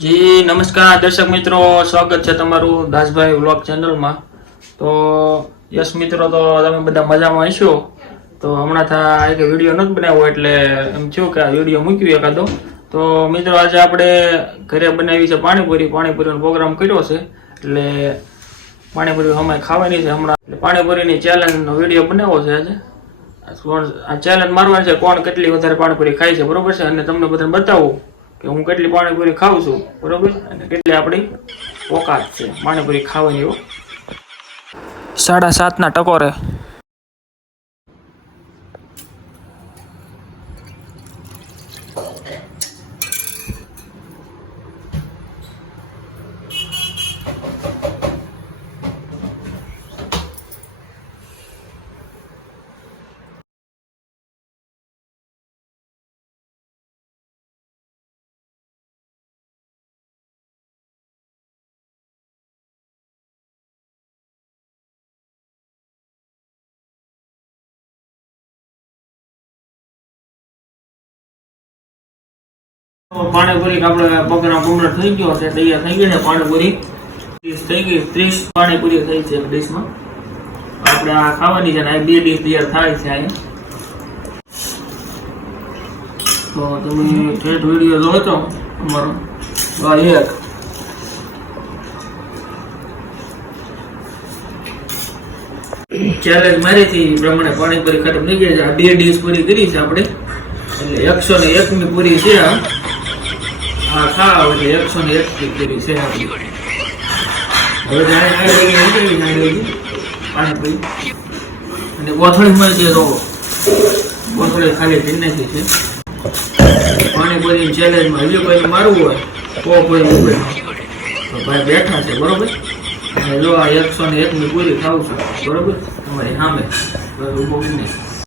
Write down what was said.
જી, નમસ્કાર દર્શક મિત્રો, સ્વાગત છે તમારું દાસભાઈ વ્લોગ ચેનલમાં. તો યસ મિત્રો, તો તમે બધા મજામાં હશો? તો હમણાં થા એક વીડિયો નથી બનાવ્યો, એટલે એમ થયું કે આ વીડિયો મૂક્યું એકાદો. તો મિત્રો, આજે આપણે ઘરે બનાવી છે પાણીપુરી. પાણીપુરીનો પ્રોગ્રામ કર્યો છે, એટલે પાણીપુરી અમારે ખાવાની છે હમણાં. એટલે પાણીપુરીની ચેલેન્જનો વીડિયો બનાવ્યો છે આજે. કોણ- આ ચેલેન્જ મારવાની છે કોણ કેટલી વધારે પાણીપુરી ખાય છે, બરોબર છે? અને તમને બધાને બતાવું. કે હું કેટલી પાણીપુરી ખાઉં છું, બરોબર? અને કેટલી આપણી ઓકાત છે, પાણીપુરી ખાવાની એવું સાડા સાતના ટકોરે. પાણીપુરી આપણે પ્રોગ્રામ કમ્પ્લીટ થઈ ગયો છે, તૈયાર થઈ ગઈ છે પાણીપુરી. ડીશ થઈ ગઈ, ત્રીસ પાણીપુરી થઈ છે ડીશમાં. આપણે આ ખાવાની છે ને બે ડીશ તૈયાર થાય છે અહીં. તો તમે ઠેઠ વીડિયો જોવો છો અમારો. એક. ચેલેન્જ મારીથી પ્રમાણે પાણીપુરી ખતમ થઈ ગઈ છે. આ બે ડીશ પૂરી કરી છે આપણે. એટલે એકસો ને એકમી પૂરી છે આ. આ ખાવ એટલે એકસો ને એક પૂરી છે હવે જાણે નીકળી જાય લઈએ પાણીપુરી અને કોથળીમાં જે રહો કોથળી ખાલી કરી નાખી છે પાણીપુરી ચેલેન્જમાં હજી કોઈ મારવું હોય તો કોઈ તો ભાઈ બેઠા છે બરોબર જો આ એકસો ને એકની પૂરી ખાવું છું બરોબર તમારી સામે ઊભો નહીં નાખ.